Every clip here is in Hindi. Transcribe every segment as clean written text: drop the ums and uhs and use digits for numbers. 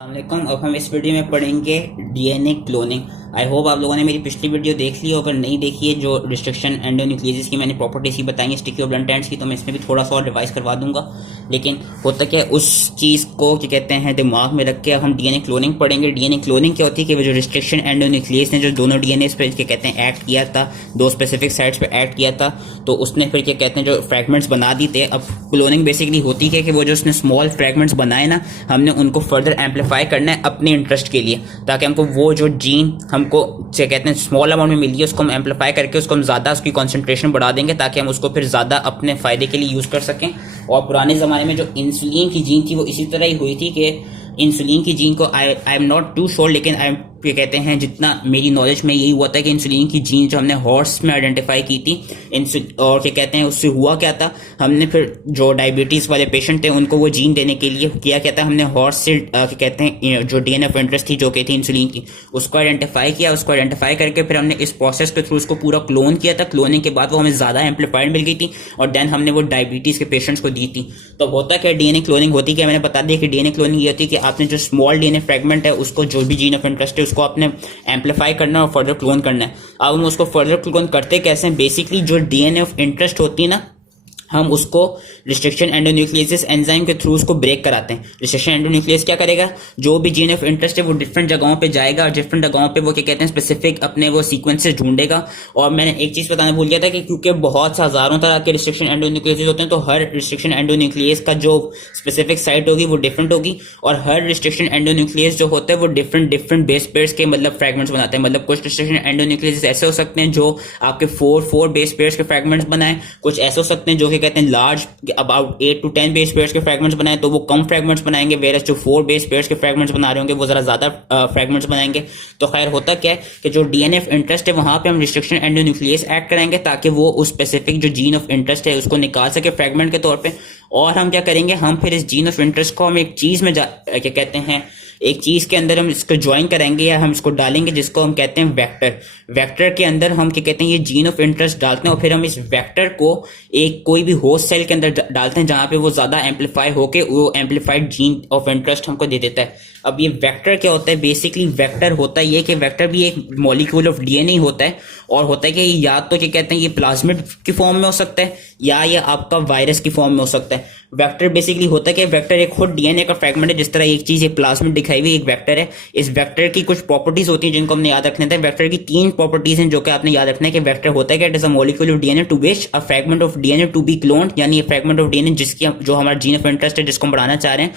अस्सलामुअलैकुम। अब हम इस वीडियो में पढ़ेंगे डीएनए क्लोनिंग। आई होप आप लोगों ने मेरी पिछली वीडियो देख ली हो। अगर नहीं देखी है, जो रिस्ट्रिक्शन एंडोन्यूक्लियस की मैंने प्रॉपर्टीज ही बताई है स्टिकी और ब्लंट एंड्स की, तो मैं इसमें भी थोड़ा सा और रिवाइज करवा दूंगा। लेकिन होता क्या है, उस चीज़ को क्या कहते हैं दिमाग में रख के अब हम डीएनए क्लोनिंग पढ़ेंगे। डीएनए क्लोनिंग क्या होती है कि वो जो रिस्ट्रिक्शन एंडोन्यूक्लियस ने जो दोनों डीएनए पे क्या कहते हैं एक्ट किया था, दो स्पेसिफिक साइट्स पे एक्ट किया था, तो उसने फिर क्या कहते हैं जो फ्रेगमेंट्स बना दी थे। अब क्लोनिंग बेसिकली होती है कि वो जो उसने स्मॉल फ्रेगमेंट्स बनाए ना, हमने उनको फर्दर एम्पलीफाई करना है अपने इंटरेस्ट के लिए, ताकि हमको वो जो जीन हमको क्या कहते हैं स्मॉल अमाउंट में मिली है उसको हम एम्पलीफाई करके उसको हम ज़्यादा उसकी कॉन्सेंट्रेशन बढ़ा देंगे, ताकि हम उसको फिर ज़्यादा अपने फ़ायदे के लिए यूज़ कर सकें। और पुराने ज़माने में जो इंसुलिन की जीन थी वो इसी तरह ही हुई थी कि इंसुलिन की जीन को I am not too sure, लेकिन आई एम क्या कहते हैं जितना मेरी नॉलेज में यही हुआ था कि इंसुलिन की जीन जो हमने हॉर्स में आइडेंटिफाई की थी, और क्या कहते हैं उससे हुआ क्या था, हमने फिर जो डायबिटीज़ वाले पेशेंट थे उनको वो जीन देने के लिए किया क्या था, हमने हॉर्स से क्या कहते हैं जो डीएनए ऑफ इंटरेस्ट थी जो कि थी इंसुलिन की, उसको आइडेंटिफाई किया। उसको आइडेंटिफाई करके फिर हमने इस प्रोसेस के थ्रू उसको पूरा क्लोन किया था। क्लोनिंग के बाद वो हमें ज़्यादा एम्पलीफाइड मिल गई थी और देन हमने वो डायबिटीज़ के पेशेंट्स को दी थी। तो होता क्या डीएनए क्लोनिंग होती क्या, मैंने बता दिया कि डीएनए क्लोनिंग ये होती है कि आपने जो स्मॉल डीएनए फ्रेगमेंट है उसको, जो भी जीन ऑफ इंटरेस्ट है उसको आपने एम्पलीफाई करना है और फर्दर क्लोन करना है। अब हम उसको फर्दर क्लोन करते कैसे हैं, बेसिकली जो डीएनए ऑफ इंटरेस्ट होती है ना, हम उसको रिस्ट्रिक्शन एंडोन्यूक्लियस एंजाइम के थ्रू उसको ब्रेक कराते हैं। रिस्ट्रिक्शन एंडोन्यूक्लियस क्या करेगा, जो भी जीन ऑफ इंटरेस्ट है वो डिफरेंट जगहों पे जाएगा और डिफरेंट जगहों पे वो क्या कहते हैं स्पेसिफिक अपने वो सीक्वेंसेस ढूंढेगा। और मैंने एक चीज बताना भूल गया था कि क्योंकि बहुत से हजारों तरह के रिस्ट्रिक्शन एंडोन्यूक्लियस होते हैं, तो हर रिस्ट्रिक्शन एंडोन्यूक्लियस का जो स्पेसिफिक साइट होगी वो डिफरेंट होगी, और हर रिस्ट्रिक्शन एंडोन्यूक्लियस जो होता है वो डिफरेंट डिफरेंट बेस पेयर्स के मतलब फ्रेगमेंट्स बनाते हैं। मतलब कुछ रिस्ट्रिक्शन एंडोन्यूक्लियस ऐसे हो सकते हैं जो आपके फोर बेस पेयर्स के फ्रेगमेंट्स बनाए, कुछ ऐसे हो सकते हैं जो कि कहते हैं large about 8 to 10 base pairs के फ्रेगमेंट्स बनाए तो वो कम फ्रेगमेंट्स बनाएंगे, वेरस जो 4 बेस पेयर्स के फ्रेगमेंट्स बना रहे होंगे वो जरा ज्यादा फ्रेगमेंट्स बनाएंगे। तो खैर होता क्या है कि जो डीएनए ऑफ इंटरेस्ट है वहां पे हम रिस्ट्रिक्शन एंडोन्यूक्लियस ऐड कराएंगे ताकि वो उस स्पेसिफिक जो जीन ऑफ इंटरेस्ट है उसको निकाल सके फ्रेगमेंट के तौर पे। और हम क्या करेंगे, हम फिर इस जीन ऑफ इंटरेस्ट को हम एक चीज में क्या कहते हैं एक चीज के अंदर हम इसको ज्वाइन करेंगे या हम इसको डालेंगे जिसको हम कहते हैं वेक्टर। वेक्टर के अंदर हम क्या कहते हैं ये जीन ऑफ इंटरेस्ट डालते हैं और फिर हम इस वेक्टर को एक कोई भी होस्ट सेल के अंदर डालते हैं जहां पे वो ज्यादा एम्पलीफाई होके वो एम्पलीफाइड जीन ऑफ इंटरेस्ट हमको दे देता है। अब ये वेक्टर क्या होता है, बेसिकली वेक्टर होता है ये कि वेक्टर भी एक मॉलिक्यूल ऑफ डीएनए होता है, और होता है कि ये या तो क्या कहते हैं ये प्लाज्मिड की फॉर्म में हो सकता है या ये आपका वायरस की फॉर्म में हो सकता है। वेक्टर बेसिकली होता है कि वेक्टर एक खुद डीएनए का फ्रेगमेंट है, जिस तरह एक चीज एक प्लाज्मिड दिखाई हुई एक वेक्टर है। इस वेक्टर की कुछ प्रॉपर्टीज होती हैं जिनको हमने याद रखने थे। वेक्टर की 3 प्रॉपर्टीज हैं जो कि आपने याद रखना है कि वेक्टर होता है कि it is a molecule of DNA to which a fragment of DNA to be cloned, यानी फ्रेगमेंट ऑफ डीएनए जिसकी जो हमारा जीन ऑफ इंटरेस्ट है जिसको हम बढ़ाना चाह रहे हैं,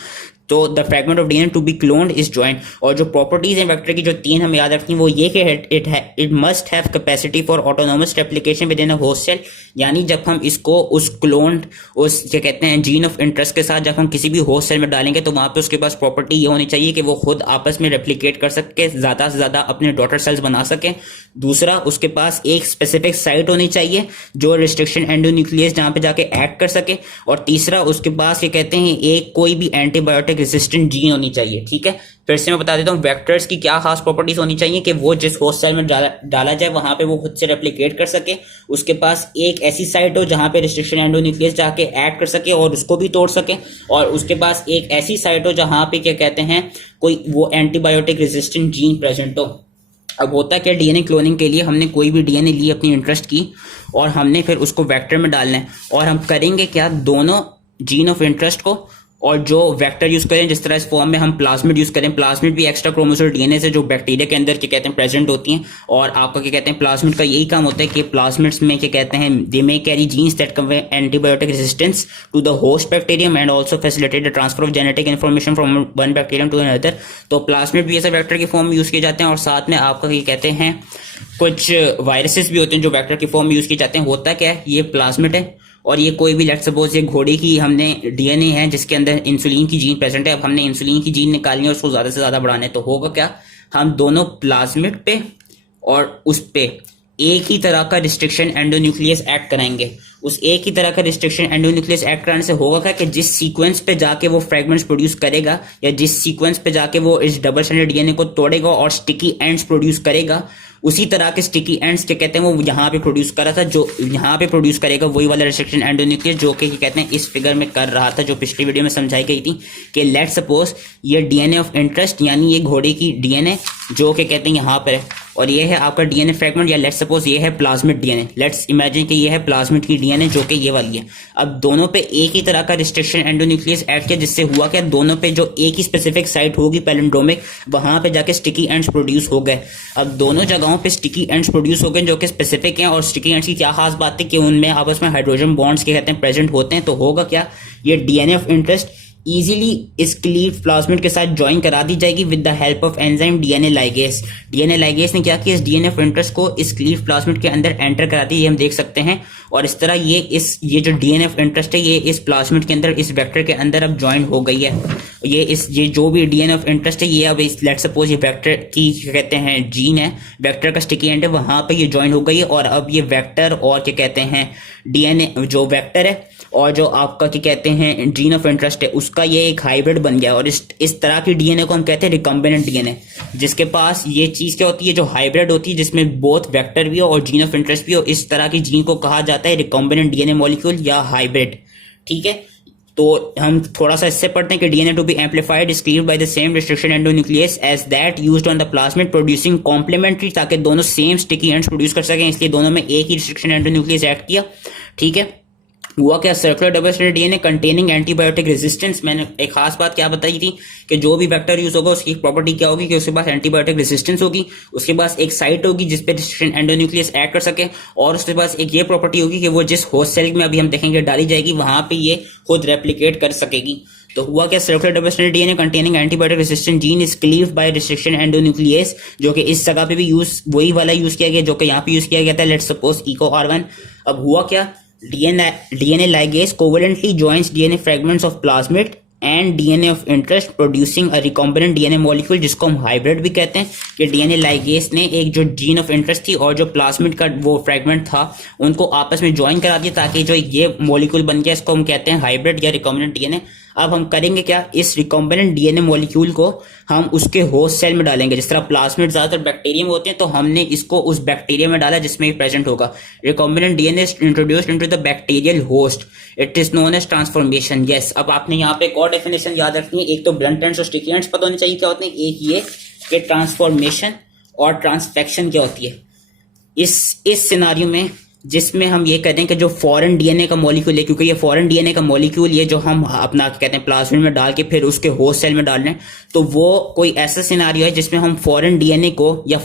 तो the fragment of DNA to be cloned is joint. और जो प्रॉपर्टीज हैं वेक्टर की जो 3 हम याद रखनी वो ये कि it must have capacity for autonomous replication within a host cell, यानी जब हम इसको उस क्लोन्ड उस क्या कहते हैं जीन ऑफ इंटरेस्ट के साथ जब हम किसी भी होस्ट सेल में डालेंगे तो वहां पे उसके पास प्रॉपर्टी ये होनी चाहिए कि वो खुद आपस में रेप्लिकेट कर सके, ज्यादा से ज्यादा अपने डॉटर सेल्स बना सके। दूसरा, उसके पास एक स्पेसिफिक साइट होनी चाहिए जो रिस्ट्रिक्शन एंडोन्यूक्लियस जहां पे जाके एक्ट कर सके। और तीसरा, उसके पास क्या कहते हैं एक कोई भी एंटीबायोटिक रेजिस्टेंट जीन होनी चाहिए। ठीक है, फिर से मैं बता देता हूँ वेक्टर्स की क्या खास प्रॉपर्टीज होनी चाहिए कि वो जिस होस्ट सेल में डाला जाए वहां पे वो खुद से रेप्लिकेट कर सके, उसके पास एक ऐसी साइट हो जहां पे रिस्ट्रिक्शन एंडोन्यूक्लियस जाके ऐड कर सके और उसको भी तोड़ सके, और उसके पास एक ऐसी साइट हो जहां पे क्या कहते हैं कोई वो एंटीबायोटिक रेजिस्टेंट जीन प्रेजेंट हो। अब होता क्या, डीएनए क्लोनिंग के लिए हमने कोई भी डीएनए ली अपनी इंटरेस्ट की और हमने फिर उसको वेक्टर में डालना है, और हम करेंगे क्या, दोनों जीन ऑफ इंटरेस्ट को और जो वेक्टर यूज करें, जिस तरह इस फॉर्म में हम प्लाज्मिड यूज करें, प्लाज्मिड भी एक्स्ट्रा क्रोमोसोमल डीएनए से जो बैक्टीरिया के अंदर क्या कहते हैं प्रेजेंट होती हैं, और आपका क्या कहते हैं प्लाज्मिड का यही काम होता है कि प्लाज्मिड्स में क्या कहते हैं they may carry genes that convey antibiotic resistance to the host bacterium and also facilitate the transfer of genetic information from one bacterium to another. तो प्लाज्मिड भी ऐसे वेक्टर की फॉर्म में यूज किए जाते हैं, और साथ में आपका क्या कहते हैं कुछ वायरसेस भी होते हैं जो वेक्टर की फॉर्म में यूज किए जाते हैं। होता क्या है, ये प्लाज्मिड है और ये कोई भी लेट्स सपोज ये घोड़े की हमने डीएनए है जिसके अंदर इंसुलिन की जीन प्रेजेंट है। अब हमने इंसुलिन की जीन निकालनी है और उसको ज्यादा से ज्यादा बढ़ाना है, तो होगा क्या, हम दोनों प्लाज्मिड पे और उस पे एक ही तरह का रिस्ट्रिक्शन एंडोन्यूक्लियस एक्ट कराएंगे। उस एक ही तरह का रिस्ट्रिक्शन एंडोन्यूक्लियस ऐड कराने से होगा क्या कि जिस सीक्वेंस पे जाके वो फ्रेगमेंट्स प्रोड्यूस करेगा या जिस सीक्वेंस पे जाके वो इस डबल स्ट्रैंडेड डीएनए को तोड़ेगा और स्टिकी एंड्स प्रोड्यूस करेगा, उसी तरह के स्टिकी एंड्स क्या कहते हैं वो यहाँ पे प्रोड्यूस कर रहा था, जो यहाँ पे प्रोड्यूस करेगा वही वाला रिस्ट्रिक्शन एंडोन्यूक्लियस जो कि कहते हैं इस फिगर में कर रहा था, जो पिछली वीडियो में समझाई गई थी कि लेट सपोज ये डीएनए ऑफ इंटरेस्ट यानी ये घोड़े की डीएनए जो कि कहते हैं यहाँ पर है, और ये है आपका डीएनए फ्रेगमेंट, या लेट सपोज ये है प्लाज्मिड डीएनए। लेट्स इमेजिन कि ये है प्लाज्मिड की डीएनए जो कि ये वाली है। अब दोनों पे एक ही तरह का रिस्ट्रिक्शन एंडोन्यूक्लियस ऐड किया, जिससे हुआ क्या, दोनों पे जो एक ही स्पेसिफिक साइट होगी पैलिंड्रोमिक, वहां पे जाके स्टिकी एंड्स प्रोड्यूस हो गए। अब दोनों जगहों पे स्टिकी एंड्स प्रोड्यूस हो गए जो कि स्पेसिफिक हैं, और स्टिकी एंड्स की क्या खास बात है कि उनमें आपस में हाइड्रोजन बॉन्ड्स के कहते हैं प्रेजेंट होते हैं। तो होगा क्या, ये डीएनए ऑफ इंटरेस्ट इजीली इस क्लीव प्लाज्मिड के साथ ज्वाइन करा दी जाएगी with the help of enzyme DNA ligase. DNA ligase ने क्या किया, इस डीएनए ऑफ इंटरेस्ट को इस क्लीव प्लाज्मिड के अंदर एंटर करा दी, ये हम देख सकते हैं। और इस तरह ये जो डीएनए ऑफ इंटरेस्ट है ये इस प्लाज्मिड के अंदर इस वेक्टर के अंदर अब ज्वाइन हो गई है। ये जो भी डीएनए ऑफ इंटरेस्ट है ये अब इस लेट सपोज ये वेक्टर की कहते हैं जीन है, वेक्टर का स्टिकी एंड है, वहां पे ये ज्वाइन हो गई है। और अब ये वेक्टर और क्या कहते हैं डीएनए जो वेक्टर है और जो आपका क्या कहते हैं जीन ऑफ इंटरेस्ट है उसका ये एक हाइब्रिड बन गया। और इस तरह की डीएनए को हम कहते हैं रिकम्बिनेंट डीएनए, जिसके पास ये चीज क्या होती है जो हाइब्रिड होती है जिसमें बोथ वेक्टर भी हो और जीन ऑफ इंटरेस्ट भी हो। इस तरह की जीन को कहा जाता है रिकम्बिनेंट डीएनए मॉलिक्यूल या हाइब्रिड। ठीक है, तो हम थोड़ा सा इससे पढ़ते हैं कि DNA to be amplified is cleaved by the same restriction endonuclease as that used on the plasmid producing complementary, ताकि दोनों सेम स्टिकी एंड्स प्रोड्यूस कर सकें, इसलिए दोनों में एक ही रिस्ट्रिक्शन एंडोन्यूक्लियस ऐड किया। ठीक है, हुआ क्या, circular double stranded DNA containing antibiotic resistance. मैंने एक खास बात क्या बताई थी कि जो भी वेक्टर यूज होगा उसकी प्रॉपर्टी क्या होगी कि उसके पास एंटीबायोटिक रेजिस्टेंस होगी, उसके पास एक साइट होगी जिस पे रिस्ट्रिक्शन एंडोन्यूक्लियस ऐड कर सके, और उसके पास एक ये प्रॉपर्टी होगी कि वो जिस होस्ट सेल में अभी हम देखेंगे डाली जाएगी वहां पे ये खुद रेप्लिकेट कर सकेगी। तो हुआ क्या, circular double stranded DNA containing antibiotic resistant gene is cleaved by restriction endonuclease, जो कि इस जगह पे भी वही वाला यूज किया गया जो कि यहाँ पे यूज किया गया था, लेट्स सपोज इको R1। अब हुआ क्या, DNA ligase covalently joins DNA fragments of plasmid and DNA of interest producing a recombinant DNA molecule जिसको हम हाइब्रिड भी कहते हैं। कि DNA ligase ने एक जो जीन ऑफ इंटरेस्ट थी और जो प्लाज्मिड का वो फ्रेगमेंट था उनको आपस में ज्वाइन करा दिया ताकि जो ये मॉलिक्यूल बन गया इसको हम कहते हैं हाइब्रिड या रिकॉम्बिनेंट डीएनए। अब हम करेंगे क्या, इस रिकॉम्बिनेंट डीएनए मॉलिक्यूल को हम उसके होस्ट सेल में डालेंगे। जिस तरह प्लाज्मिड ज्यादातर बैक्टीरिया में होते हैं तो हमने इसको उस बैक्टीरिया में डाला जिसमें प्रेजेंट होगा। Recombinant DNA introduced into the bacterial host, it is known as transformation. Yes, अब आपने यहाँ पे एक और डेफिनेशन याद रखनी है, एक तो ब्लंट एंड्स और स्टिकी एंड्स पता होने चाहिए क्या होते हैं, एक ये कि ट्रांसफॉर्मेशन और ट्रांसफेक्शन क्या होती है। इस सिनारियो में जिसमें हम ये कहते हैं कि जो फॉरेन डीएनए का मॉलिक्यूल है, क्योंकि ये फॉरेन डीएनए का मॉलिक्यूल ये जो हम अपना कहते हैं प्लाज्मिड में डाल के फिर उसके होस्ट सेल में डाल रहे हैं, तो वो कोई ऐसा सिनारियो है जिसमें हम फॉरेन डीएनए को या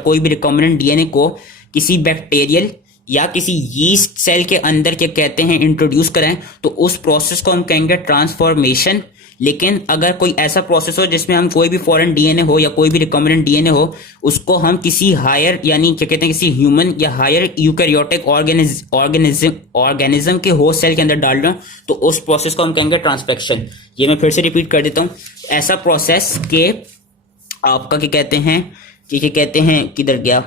कोई भी रिकॉम्बिनेंट डीएनए को किसी बैक्टीरियल या किसी यीस्ट सेल के अंदर क्या कहते हैं इंट्रोड्यूस कराएं, तो उस प्रोसेस को हम कहेंगे ट्रांसफॉर्मेशन। लेकिन अगर कोई ऐसा प्रोसेस हो जिसमें हम कोई भी फॉरेन डीएनए हो या कोई भी रिकॉम्बिनेंट डीएनए हो उसको हम किसी हायर यानी क्या कहते हैं किसी ह्यूमन या हायर यूकैरियोटिक ऑर्गेनिज्म के होस्ट सेल के अंदर डाल रहे हो, तो उस प्रोसेस को हम कहेंगे ट्रांसफेक्शन। ये मैं फिर से रिपीट कर देता हूं, ऐसा प्रोसेस के आपका क्या कहते हैं किधर गया,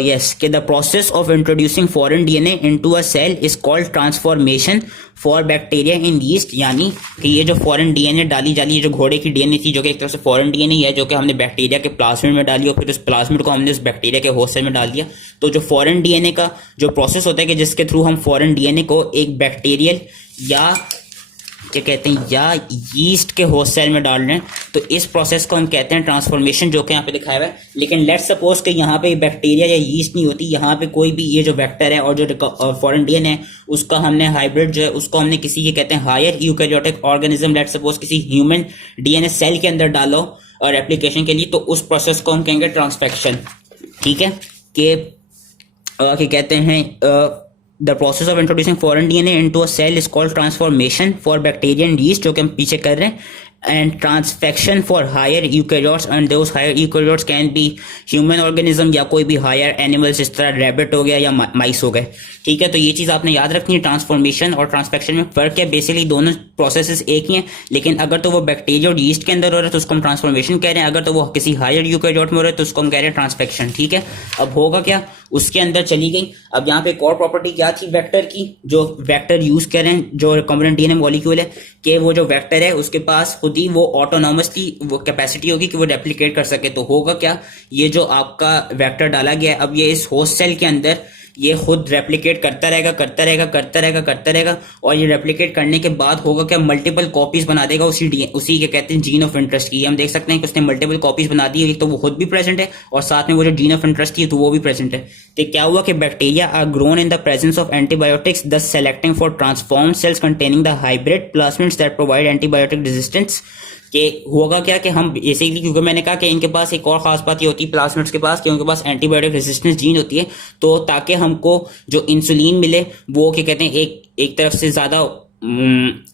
yes, the process of introducing foreign DNA into a cell is called transformation for bacteria in yeast। यानी कि ये जो फॉरेन डीएनए डाली जाली, जो घोड़े की डीएनए थी जो कि एक तरह से फॉरेन डीएनए है जो कि हमने बैक्टीरिया के प्लाज्मिड में डाली और फिर उस प्लाज्मिड को हमने उस बैक्टीरिया के होस्ट सेल में डाल दिया। तो जो फॉरेन डीएनए का जो प्रोसेस होता है कि जिसके थ्रू हम फॉरेन डीएनए को एक बैक्टीरियल या क्या कहते हैं या यीस्ट के होस्ट सेल में डाल रहे हैं, तो इस प्रोसेस को हम कहते हैं ट्रांसफॉर्मेशन, जो कि यहाँ पे दिखाया हुआ है। लेकिन लेट्स सपोज कि यहाँ पे बैक्टीरिया या यीस्ट नहीं होती, यहाँ पे कोई भी ये जो वेक्टर है और जो फॉरेन डीएनए है उसका हमने हाइब्रिड जो है उसको हमने किसी ये कहते हैं higher eukaryotic organism let's suppose किसी ह्यूमन डीएनए सेल के अंदर डालो और एप्लीकेशन के लिए, तो उस प्रोसेस को हम कहेंगे ट्रांसफेक्शन। ठीक है, कि क्या कहते हैं The process of introducing foreign DNA into a cell is called transformation for bacteria and yeast, जो कि हम पीछे कर रहे हैं, and transfection for higher eukaryotes, and those higher eukaryotes can be human organism या कोई भी higher animals, इस तरह rabbit हो गया या mice हो गए। ठीक है, तो ये चीज आपने याद रखनी है। ट्रांसफॉर्मेशन और ट्रांसफेक्शन में फर्क है, बेसिकली दोनों प्रोसेसेस एक ही हैं, लेकिन अगर तो वो बैक्टीरिया और यीस्ट के अंदर हो रहा है तो उसको हम ट्रांसफॉर्मेशन कह रहे हैं, अगर तो वो किसी हायर यूकैरियोट में हो रहा है तो उसको हम कह रहे हैं ट्रांसफेक्शन। ठीक है, अब होगा क्या, उसके अंदर चली गई। अब यहाँ पे एक और प्रॉपर्टी क्या थी वेक्टर की, जो वेक्टर यूज कर रहे हैं जो रिकॉम्बिनेंट डीएनए मॉलिक्यूल है, कि वो जो वेक्टर है उसके पास खुद ही वो ऑटोनॉमसली वो कैपेसिटी होगी कि वो रेप्लिकेट कर सके। तो होगा क्या, ये जो आपका वेक्टर डाला गया है अब ये इस होस्ट सेल के अंदर ये खुद रेप्लिकेट करता रहेगा करता रहेगा करता रहेगा करता रहेगा, और ये रेप्लिकेट करने के बाद होगा क्या, मल्टीपल कॉपीज बना देगा उसी के कहते हैं जीन ऑफ इंटरेस्ट की। हम देख सकते हैं कि उसने मल्टीपल कॉपीज बना दी है, एक तो वो खुद भी प्रेजेंट है और साथ में वो जो जीन ऑफ इंटरेस्ट थी तो वो भी प्रेजेंट है। तो क्या हुआ कि bacteria are grown in the presence of antibiotics thus selecting for transform cells containing the hybrid plasmids that provide antibiotic resistance. कि होगा क्या कि हम बेसिकली, क्योंकि मैंने कहा कि इनके पास एक और खास बात ये होती है प्लाज्मिड्स के पास कि उनके पास एंटीबायोटिक रेजिस्टेंस जीन होती है, तो ताकि हमको जो इंसुलिन मिले वो क्या कहते हैं एक तरफ से ज्यादा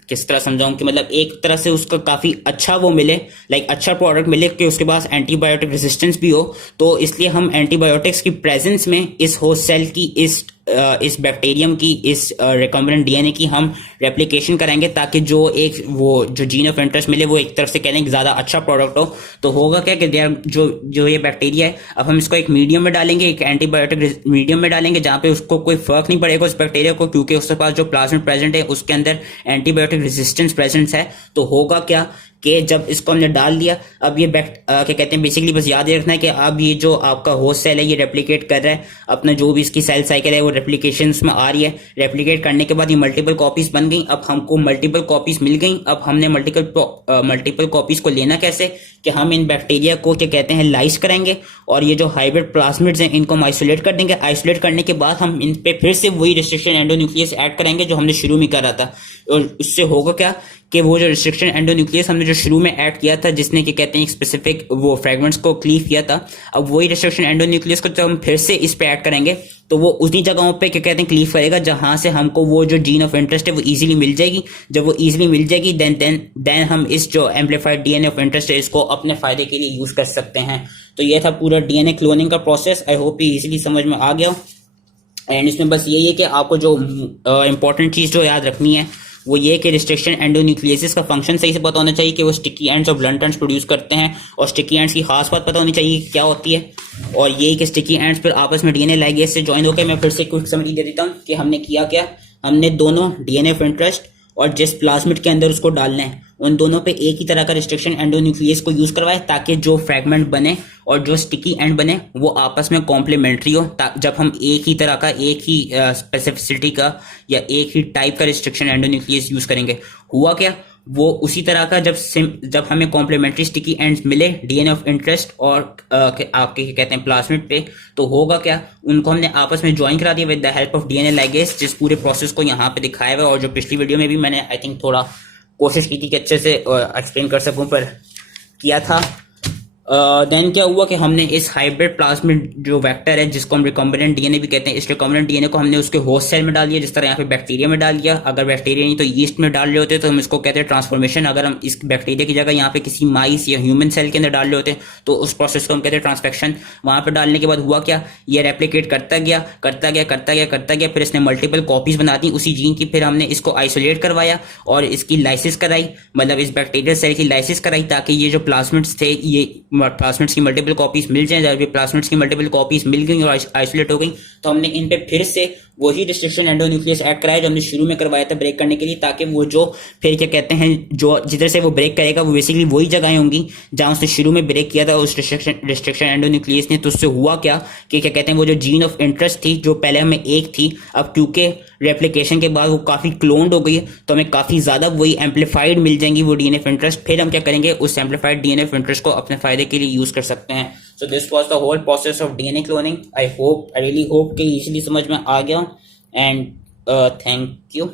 किस तरह समझाऊं कि मतलब एक तरह से उसका काफी अच्छा वो मिले, लाइक अच्छा प्रोडक्ट मिले कि उसके पास एंटीबायोटिक रेजिस्टेंस भी हो। तो इसलिए हम एंटीबायोटिक्स की प्रेजेंस में इस होस्ट सेल की इस बैक्टीरियम की इस रिकॉम्बिनेंट डीएनए की हम रेप्लिकेशन कराएंगे ताकि जो जो जीन ऑफ इंटरेस्ट मिले वो एक तरफ से कह लें ज्यादा अच्छा प्रोडक्ट हो। तो होगा क्या कि जो ये बैक्टीरिया है अब हम इसको एक मीडियम में डालेंगे, एक एंटीबायोटिक मीडियम में डालेंगे जहां पे उसको कोई फर्क नहीं पड़ेगा उस बैक्टीरिया को, क्योंकि उसके पास जो प्लाज्मिड प्रेजेंट है उसके अंदर एंटीबायोटिक रेजिस्टेंस प्रेजेंस है। तो होगा क्या कि जब इसको हमने डाल दिया अब ये क्या कहते हैं बेसिकली बस याद रखना है कि अब ये जो आपका होस्ट सेल है ये रेप्लिकेट कर रहा है अपना जो भी इसकी सेल साइकिल है वो रेप्लिकेशन में आ रही है। रेप्लिकेट करने के बाद ये मल्टीपल कॉपीज बन गई। अब हमको मल्टीपल कॉपीज मिल गई। अब हमने मल्टीपल कॉपीज को लेना कैसे कि हम इन बैक्टीरिया को क्या कहते हैं लाइस करेंगे और ये जो हाइब्रिड प्लाज्मिड्स हैं इनको हम आइसोलेट कर देंगे। आइसोलेट करने के बाद हम इन पे फिर से वही रिस्ट्रिक्शन एंडोन्यूक्लियस ऐड करेंगे जो हमने शुरू में करा था। और इससे होगा क्या कि वो जो रिस्ट्रिक्शन एंडोन्यूक्लियस हमने जो शुरू में ऐड किया था जिसने क्या कहते हैं एक स्पेसिफिक वो फ्रेगमेंट्स को क्लीव किया था, अब वही रिस्ट्रिक्शन एंडोन्यूक्लियस को जब हम फिर से इस पे ऐड करेंगे तो वो उन्हीं जगहों पे क्या कहते हैं क्लीव करेगा जहां से हमको वो जो जीन ऑफ इंटरेस्ट है वो इजीली मिल जाएगी। जब वो इजीली मिल जाएगी देन हम इस जो एम्पलीफाइड डीएनए ऑफ इंटरेस्ट है इसको अपने फायदे के लिए यूज कर सकते हैं। तो ये था पूरा डीएनए क्लोनिंग का प्रोसेस। आई होप ये इजीली समझ में आ गया। एंड इसमें बस यही है कि आपको जो इंपॉर्टेंट चीज जो याद रखनी है वो ये कि रिस्ट्रिक्शन एंडोन्यूक्लियस का फंक्शन सही से पता होना चाहिए कि वो स्टिकी एंड्स और ब्लंट एंड्स प्रोड्यूस करते हैं, और स्टिकी एंड्स की खास बात पता होनी चाहिए क्या होती है, और यही कि स्टिकी एंड्स फिर आपस में डीएनए लाइगेज से ज्वाइन होकर, मैं फिर से क्विक समरी दे देता हूँ कि हमने किया क्या। हमने दोनों डीएनए ऑफ इंटरेस्ट और जिस प्लाज्मिड के अंदर उसको डालना है उन दोनों पे एक ही तरह का रिस्ट्रिक्शन एंडोन्यूक्लियस को यूज करवाए ताकि जो फ्रेगमेंट बने और जो स्टिकी एंड बने वो आपस में कॉम्प्लीमेंट्री हो। जब हम एक ही तरह का एक ही स्पेसिफिसिटी का या एक ही टाइप का रिस्ट्रिक्शन एंडोन्यूक्लियस यूज करेंगे, हुआ क्या वो उसी तरह का जब हमें कॉम्प्लीमेंट्री स्टिकी एंड्स मिले डीएनए ऑफ इंटरेस्ट और आपके क्या कहते हैं प्लाज्मिड पे, तो होगा क्या उनको हमने आपस में ज्वाइन करा दिया with the help of DNA ligase, जिस पूरे प्रोसेस को यहाँ पे दिखाया हुआ है और जो पिछली वीडियो में भी मैंने आई थिंक थोड़ा कोशिश की थी कि अच्छे से एक्सप्लेन कर सकूं पर किया था। देन क्या हुआ कि हमने इस हाइब्रिड प्लाज्मिड जो वेक्टर है जिसको हम रिकॉम्बिनेंट डीएनए भी कहते हैं, इस रिकॉम्बिनेंट डीएनए को हमने उसके होस्ट सेल में डाल दिया, जिस तरह यहाँ पे बैक्टीरिया में डाल दिया। अगर बैक्टीरिया नहीं तो यीस्ट में डाल रहे होते तो हम इसको कहते हैं ट्रांसफॉर्मेशन। अगर हम इस बैक्टीरिया की जगह यहाँ पे किसी माइस या ह्यूमन सेल के अंदर डाल रहे होते तो उस प्रोसेस को हम कहते हैं ट्रांसफेक्शन। वहां पर डालने के बाद हुआ क्या, ये रेप्लिकेट करता गया करता गया करता गया करता गया, फिर इसने मल्टीपल कॉपीज बना दी उसी जीन की। फिर हमने इसको आइसोलेट करवाया और इसकी लाइसिस कराई, मतलब इस बैक्टीरियल सेल की लाइसिस कराई ताकि ये जो प्लाज्मिड्स थे ये प्लाज्मिड्स की मल्टीपल कॉपीज मिल जाएं। जब ये प्लाज्मिड्स की मल्टीपल कॉपीज मिल गई और आइसोलेट हो गई तो हमने इन पे फिर से वही रिस्ट्रिक्शन एंडोन्यूक्लियस ऐड कराया जो हमने शुरू में करवाया था ब्रेक करने के लिए, ताकि वो जो फिर क्या कहते हैं जो जिधर से वो ब्रेक करेगा वो बेसिकली वही जगहें होंगी जहां उसने शुरू में ब्रेक किया था उस रिस्ट्रिक्शन एंडोन्यूक्लियस ने। तो उससे हुआ क्या कि क्या कहते हैं वो जो जीन ऑफ इंटरेस्ट थी जो पहले हमें एक थी, अब क्योंकि रेप्लिकेशन के बाद वो काफी क्लोन्ड हो गई तो हमें काफी ज्यादा वही एम्पलीफाइड मिल जाएंगी वो डीएनए ऑफ इंटरेस्ट। फिर हम क्या करेंगे उस एम्पलीफाइड डीएनए ऑफ इंटरेस्ट को अपने फायदे के लिए यूज कर सकते हैं। So this was the whole process of DNA cloning. I really hope कि इजीली समझ में आ गया एंड थैंक यू।